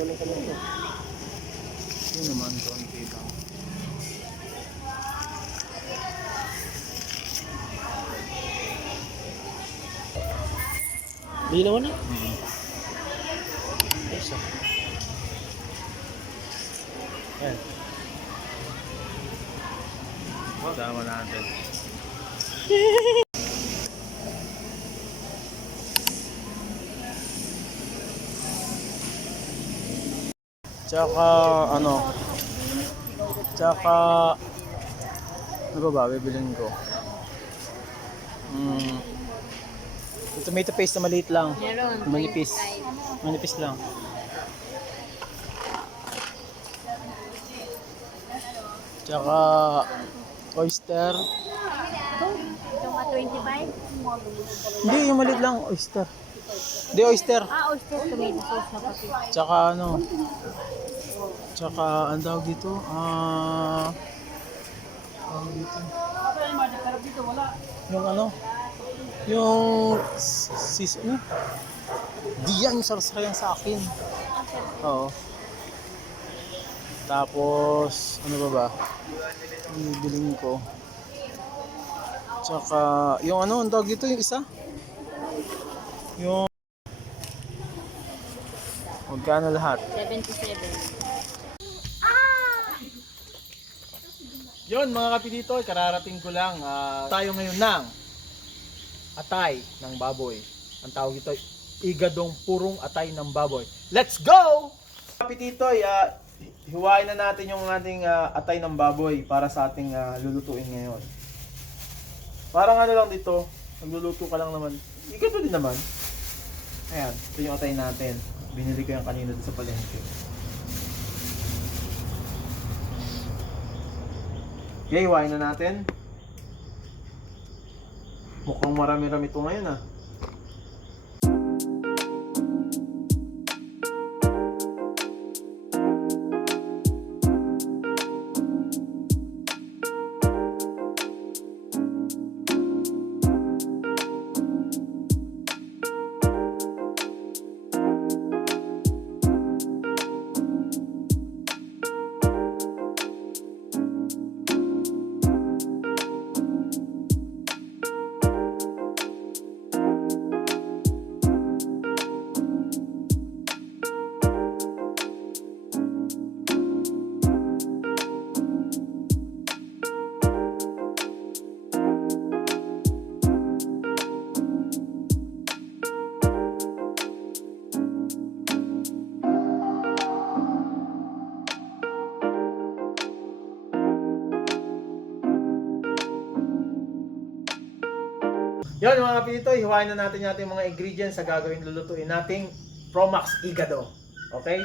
mo lang kami ito. Yun naman, konti lang. Linaw na. Hmm. Isa. Ayan. Sama natin. Tsaka ano? Tsaka ano ba ba bibilin ko? Mm. Yung tomato paste na maliit lang. Meron. Manipis. Manipis lang. Tsaka oyster. Yung mga 25? Hindi, yung maliit lang oyster. Hindi oyster. Ah, oyster tomato sauce na pati. Tsaka ano? Tsaka ang tawag dito? Ah tawag dito. Yung ano? Yung sis ano? Di yan, sarsayang sa akin. Oo. Tapos, ano ba ba? Ang bibiling ko. Tsaka, yung ano, ang tawag dito, yung isa? Yung... Magkano lahat? 77. Yon mga kapitito, kararating ko lang. Ah, tayo ngayon ng atay ng baboy. Ang tawag ito, igadong purong atay ng baboy. Let's go! Kapitito, uh, hiwain na natin yung ating ah, atay ng baboy para sa ating ah, lulutuin ngayon. Parang ano lang dito, nagluluto ka lang naman. Igado din naman. Ayan, ito yung atay natin. Binili ko yung kanina sa palengke. Okay, hiwain na natin. Mukhang marami-rami ito ngayon ah. Kapito, hiwain na natin natin mga ingredients sa gagawin lulutuin nating Promax Igado. Okay?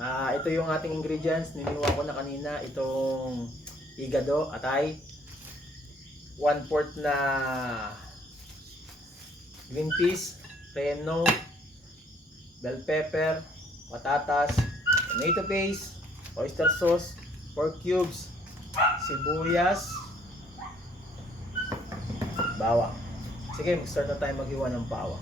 Ah, ito yung ating ingredients. Niniwa ko na kanina itong igado atay. One fourth na green peas, reno, bell pepper, patatas, tomato paste, oyster sauce, pork cubes, sibuyas, bawang. Sige, mag-start na tayo maghiwa ng bawang.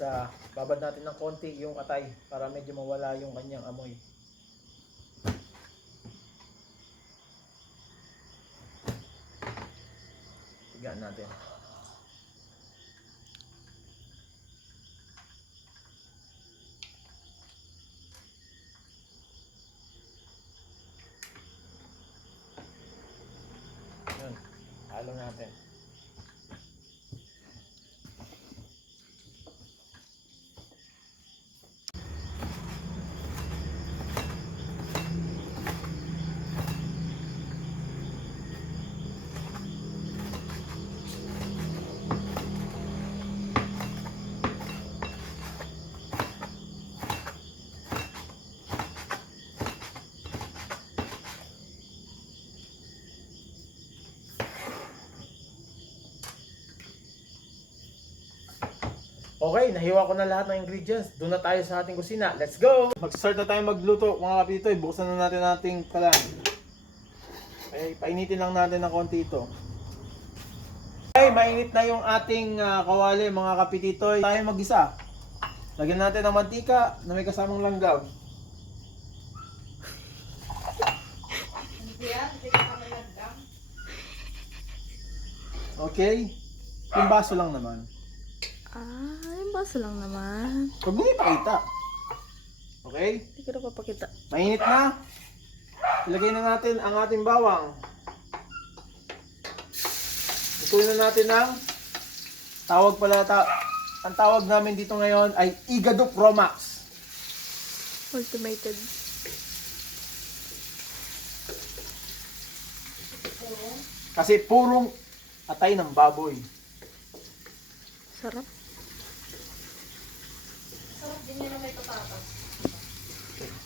Dun sa babad natin ng konti yung atay para medyo mawala yung kanyang amoy. Tigaan natin. Yun. Halo natin. Okay, nahiwa ko na lahat ng ingredients. Doon na tayo sa ating kusina. Let's go! Mag-start na tayo magluto mga kapitoy. Buksan na natin ating kalan. Ay, painitin lang natin ng konti ito. Okay, mainit na yung ating ah, kawali mga kapititoy. Tayo mag-isa. Lagyan natin ng mantika na may kasamang langgam. Okay? Yung baso lang naman. Ah, yung baso lang naman. Huwag mo ipakita. Okay? Hindi ko na papakita. Mainit na. Ilagay na natin ang ating bawang. Ituloy na natin ng tawag pala ta ang tawag namin dito ngayon ay Igado Pro Max. Ultimated. Kasi purong atay ng baboy. Sarap.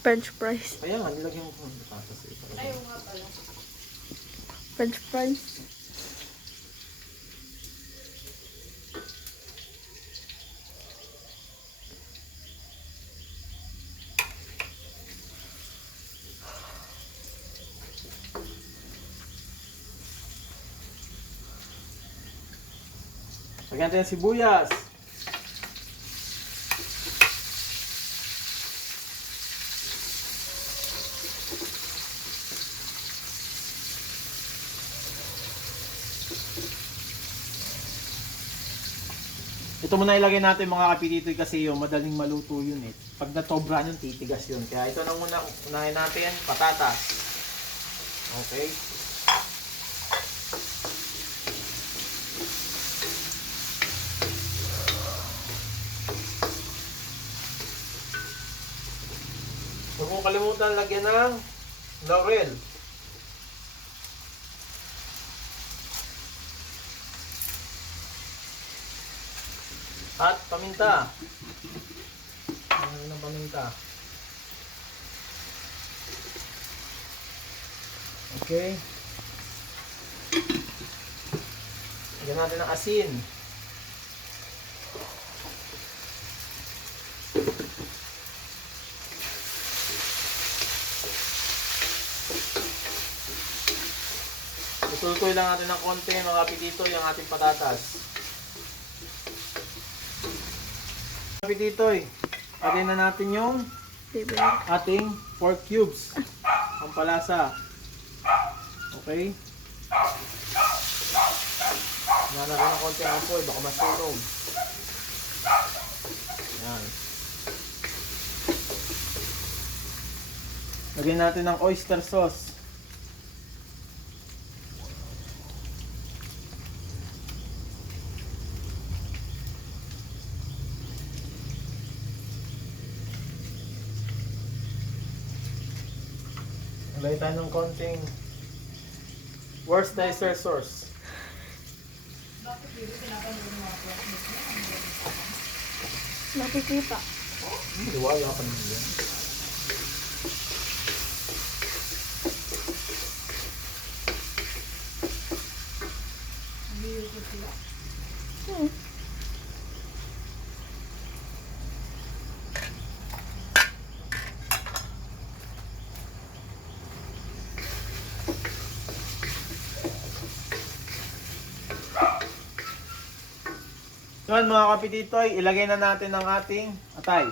French fries. Kaya nga, nilagyan mo po ng patatas. French fries. Lagyan natin ng sibuyas. Ito muna ilagay natin mga kapititoy kasi yung madaling maluto yun eh. Pag natobra yun, titigas yun. Kaya ito na muna, unahin natin, patatas. Okay. Huwag mong kalimutan lagyan ng laurel. At paminta. Ano ng paminta? Okay. Lagyan natin ng asin. Itutuloy lang natin ng konti mga pitito yung ating patatas. Mga pititoy, lagay na natin yung ating pork cubes. Ang palasa. Okay? Natin ng konti ang apoy, baka masunog. Yan. Lagyan natin ng oyster sauce. Lagay tayo ng konting Worcester sauce. Nakikita. Hindi, wala ka naman yan. Hmm. Yan mga kapititoy, ilagay na natin ang ating atay.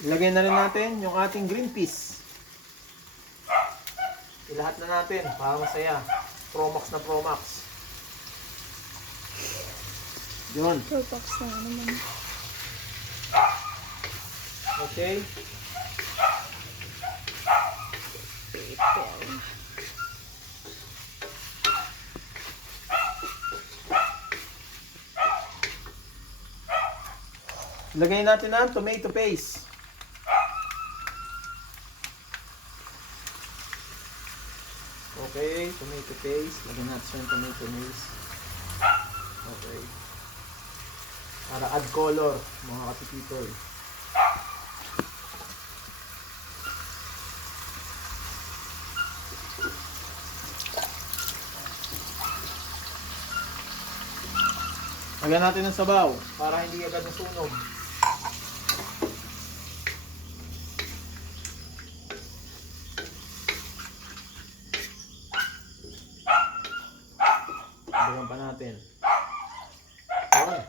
Ilagay na rin natin yung ating green peas. Ilahat na natin para masaya. Promax na Promax. Yun. Propax na naman. Okay. Paper. Lagay natin ang tomato paste. Okay, tomato paste. Lagyan natin yung tomato paste. Okay. Para add color, mga katititoy. Lagyan natin ng sabaw para hindi agad nasunog. Lagyan pa natin. Yun.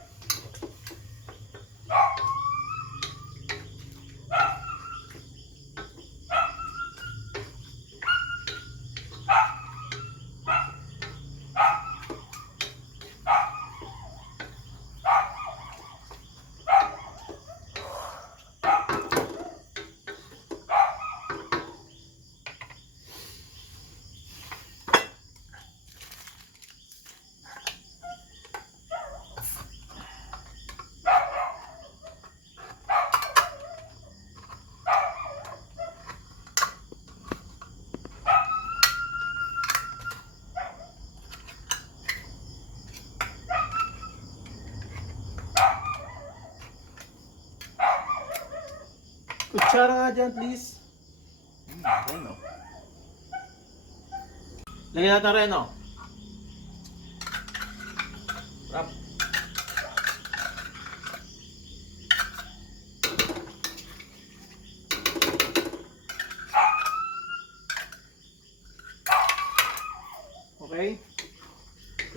Kutsara nga dyan, please. Hmm. Lagyan natin reno. Wrap. Okay.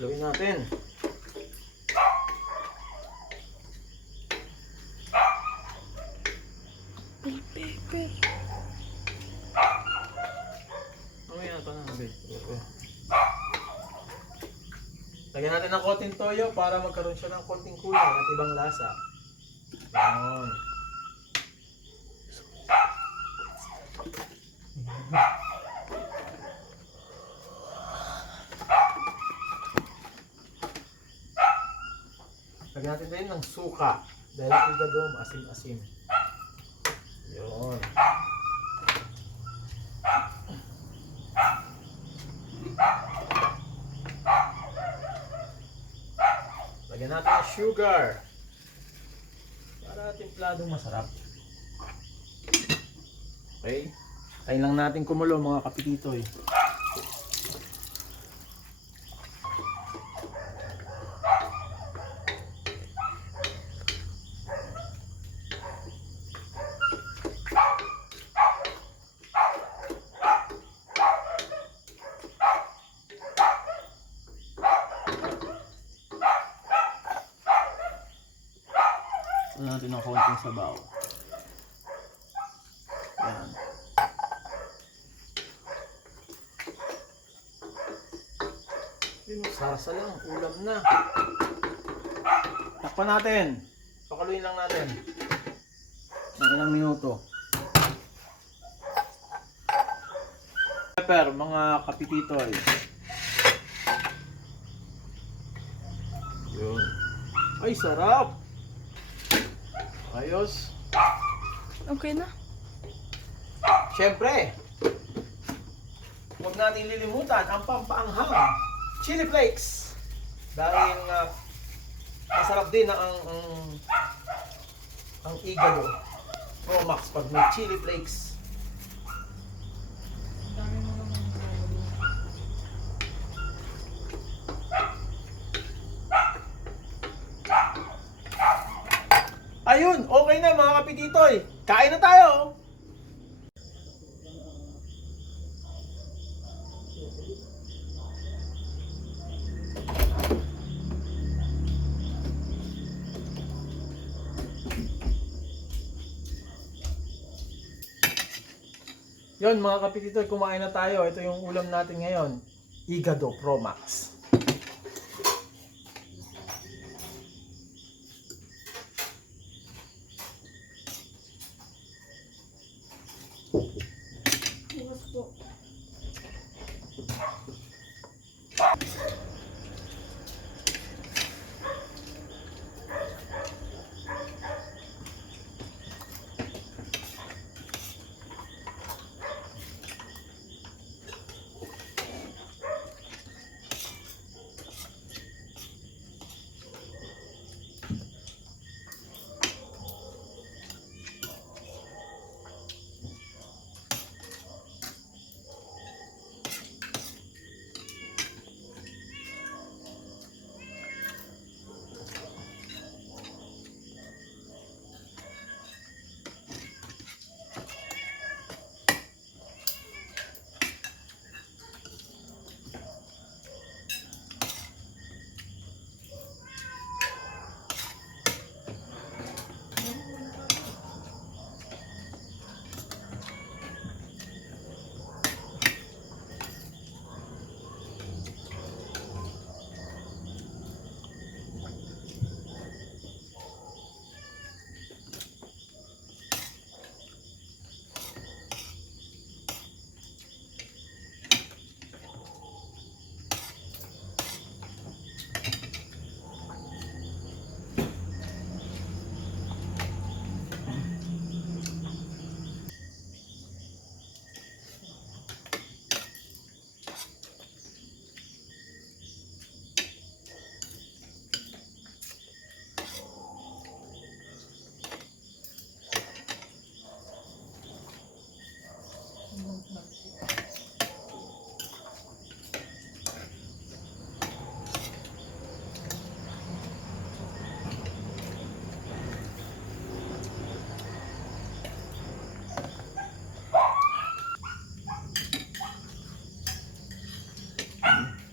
Lagyan natin. Ay, paper. Mamaya na pa na, babe. Oo. Lagyan ng konting toyo para magkaroon siya ng konting kulay at ibang lasa. Yan. Lagyan natin din ng suka. Dahil igadom, asim-asim. Yun. Lagyan natin ng sugar. Para timpladong masarap. Okay. Tayin lang natin kumulo mga kapititoy. Ano natin ng konting sabaw. Yan. Yun, sarsa lang. Ulam na. Takpan natin. Pakaluin lang natin. Ng ilang minuto. Pepper, mga kapititoy. Yun. Ay, sarap! Ayos. Okay na. Siyempre, huwag natin lilimutan ang pampaanghang chili flakes. Dahil uh, masarap din ang ang, ang, ang igado. Promax pag may chili flakes. Kain na tayo! Yon mga kapitito, kumain na tayo. Ito yung ulam natin ngayon. Igado Pro Max.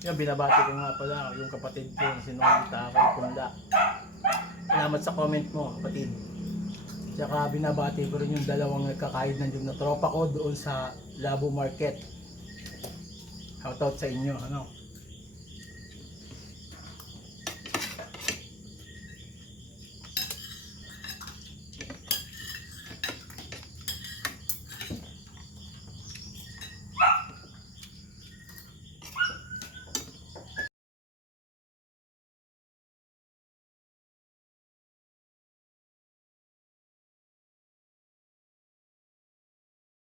Yan, binabati ko nga pala yung kapatid ko na sinulita kay Kunda. Salamat sa comment mo, kapatid. Tsaka binabati ko rin yung dalawang nagkakaid ng na tropa ko doon sa Labo Market. Shoutout sa inyo, ano.